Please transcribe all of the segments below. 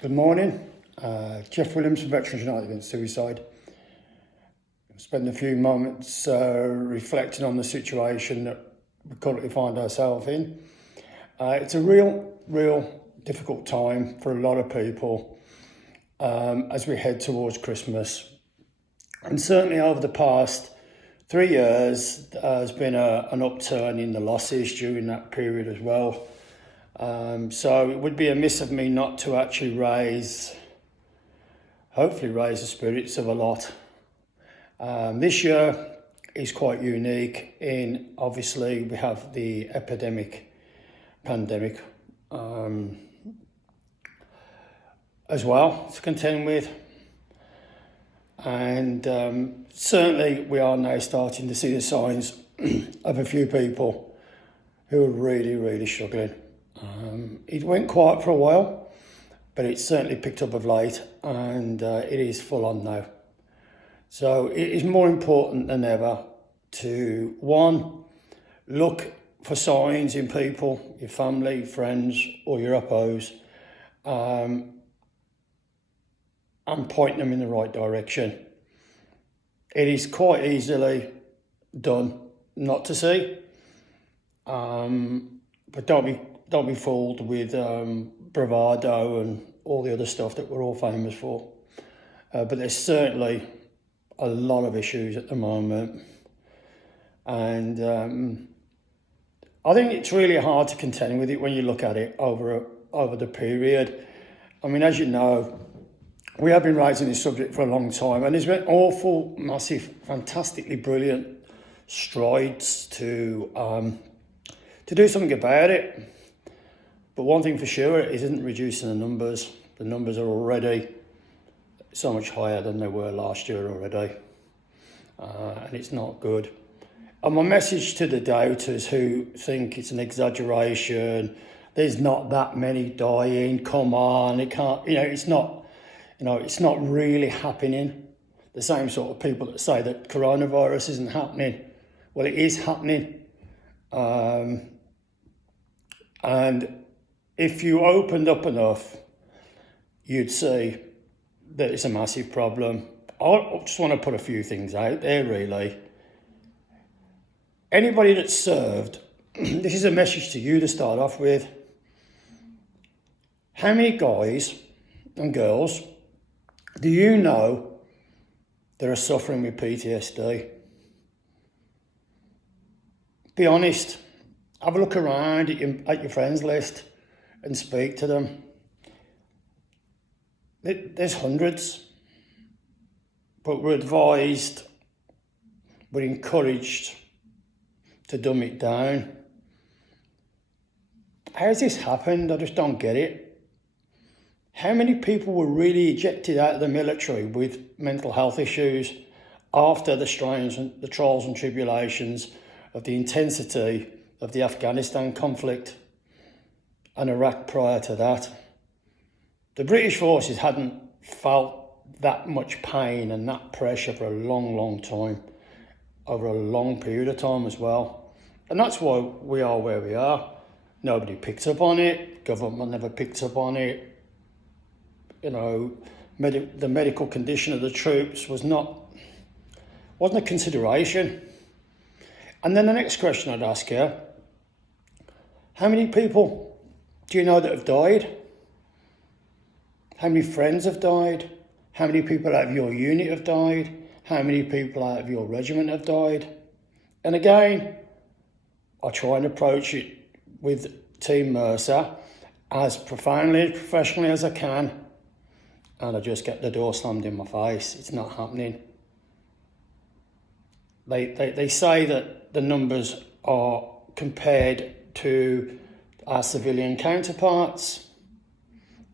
Good morning. Jeff Williams from Veterans United Against Suicide. I've spent a few moments reflecting on the situation that we currently find ourselves in. It's a real difficult time for a lot of people as we head towards Christmas. And certainly over the past 3 years, there's been an upturn in the losses during that period as well. So it would be amiss of me not to actually hopefully raise the spirits of a lot. This year is quite unique in, obviously, we have the pandemic as well to contend with. And certainly we are now starting to see the signs of a few people who are really struggling. It went quiet for a while, but it's certainly picked up of late, and it is full on now. So it is more important than ever to, one, look for signs in people, your family, friends, or your oppos, and point them in the right direction. It is quite easily done not to see, but don't be fooled with bravado and all the other stuff that we're all famous for. But there's certainly a lot of issues at the moment. And I think it's really hard to contend with it when you look at it over the period. I mean, as you know, we have been raising this subject for a long time, and there's been awful, massive, fantastically brilliant strides to do something about it. But one thing for sure, it isn't reducing the numbers. The numbers are already so much higher than they were last year already. And it's not good. And my message to the doubters who think it's an exaggeration, there's not that many dying, come on, it can't, it's not really happening. The same sort of people that say that coronavirus isn't happening. Well, it is happening. And if you opened up enough, you'd see that it's a massive problem. I just want to put a few things out there, really. Anybody that's served, this is a message to you to start off with. How many guys and girls do you know that are suffering with PTSD? Be honest. Have a look around at your friends list and speak to them. There's hundreds, but we're advised, we're encouraged to dumb it down. How's this happened? I just don't get it. How many people were really ejected out of the military with mental health issues after the strains and the trials and tribulations of the intensity of the Afghanistan conflict and Iraq prior to that? The British forces hadn't felt that much pain and that pressure for a long time, over a long period of time as well. And that's why we are where we are. Nobody picked up on it. Government never picked up on it. The medical condition of the troops wasn't a consideration. And then the next question I'd ask you, how many people do you know that have died? How many friends have died? How many people out of your unit have died? How many people out of your regiment have died? And again, I try and approach it with Team Mercer as profoundly and professionally as I can, and I just get the door slammed in my face. It's not happening. They say that the numbers are compared to our civilian counterparts.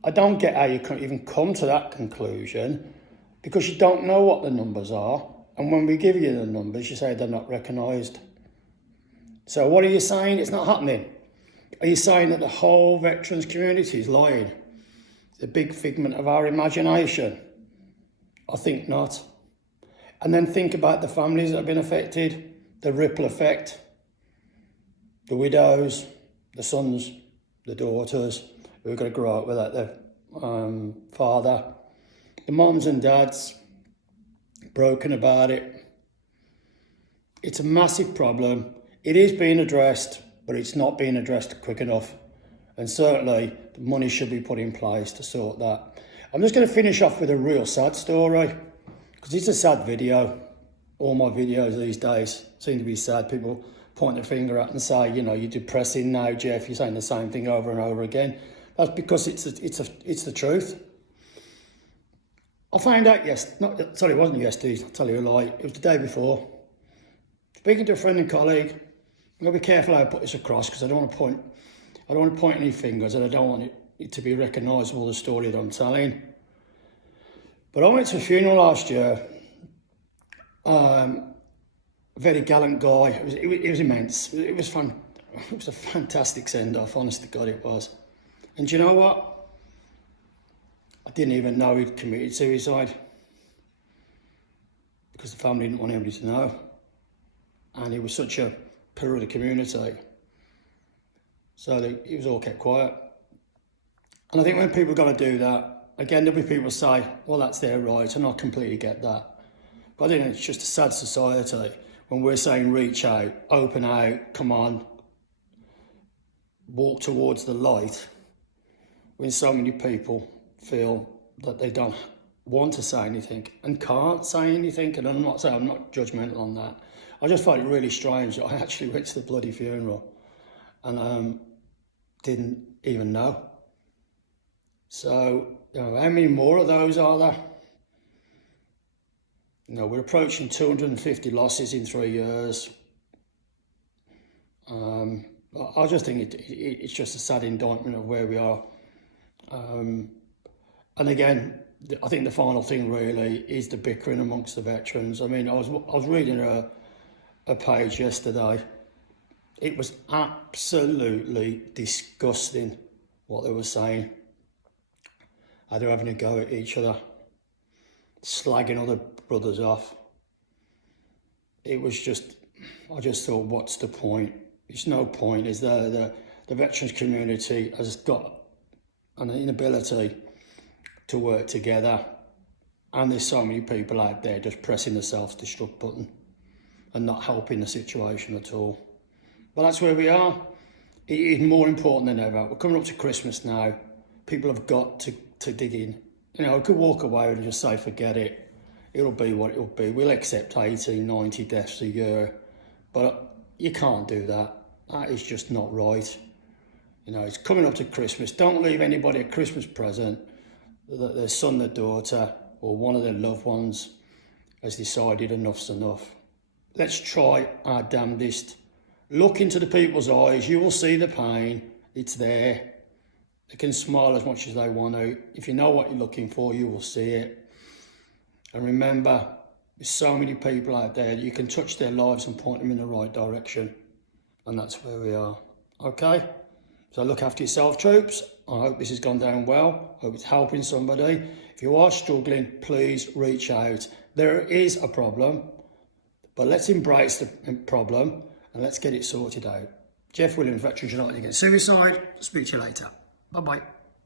I don't get how you can even come to that conclusion, because you don't know what the numbers are. And when we give you the numbers, you say they're not recognised. So what are you saying? It's not happening. Are you saying that the whole veterans community is lying? It's a big figment of our imagination? I think not. And then think about the families that have been affected, the ripple effect, the widows, the sons, the daughters who are going to grow up without father. The mums and dads broken about it. It's a massive problem. It is being addressed, but it's not being addressed quick enough. And certainly the money should be put in place to sort that. I'm just going to finish off with a real sad story, because it's a sad video. All my videos these days seem to be sad. People point their finger at and say, you know, you're depressing now, Jeff. You're saying the same thing over and over again. That's because it's the truth. I found out it wasn't yesterday. I'll tell you a lie. It was the day before. Speaking to a friend and colleague, I'm gonna be careful how I put this across, because I don't want to point any fingers, and I don't want it to be recognisable, the story that I'm telling. But I went to a funeral last year. A very gallant guy. It was immense. It was fun. It was a fantastic send-off. Honest to God, it was. And do you know what? I didn't even know he'd committed suicide, because the family didn't want anybody to know. And he was such a pillar of the community. So it was all kept quiet. And I think when people are going to do that, again, there'll be people say, well, that's their right, and I completely get that. But I think it's just a sad society when we're saying reach out, open out, come on, walk towards the light, when so many people feel that they don't want to say anything and can't say anything. And I'm not judgmental on that. I just find it really strange that I actually went to the bloody funeral and didn't even know. So, you know, how many more of those are there? You know, we're approaching 250 losses in 3 years. I just think it's just a sad indictment of where we are. And again, I think the final thing really is the bickering amongst the veterans. I mean, I was reading a page yesterday. It was absolutely disgusting what they were saying. How they were having a go at each other, slagging other brothers off. It was just, I just thought, what's the point? There's no point, is there? The veterans community has got an inability to work together, and there's so many people out there just pressing the self-destruct button and not helping the situation at all. But that's where we are. It is more important than ever. We're coming up to Christmas now. People have got to dig in. You know, I could walk away and just say, forget it. It'll be what it'll be. We'll accept 80, 90 deaths a year. But you can't do that. That is just not right. You know, it's coming up to Christmas. Don't leave anybody a Christmas present that their son, their daughter, or one of their loved ones has decided enough's enough. Let's try our damnedest. Look into the people's eyes. You will see the pain. It's there. They can smile as much as they want to. If you know what you're looking for, you will see it. And remember, there's so many people out there that you can touch their lives and point them in the right direction. And that's where we are. Okay? So look after yourself, troops. I hope this has gone down well. I hope it's helping somebody. If you are struggling, please reach out. There is a problem, but let's embrace the problem and let's get it sorted out. Jeff Williams, Veterans United Against Suicide. Speak to you later. Bye-bye.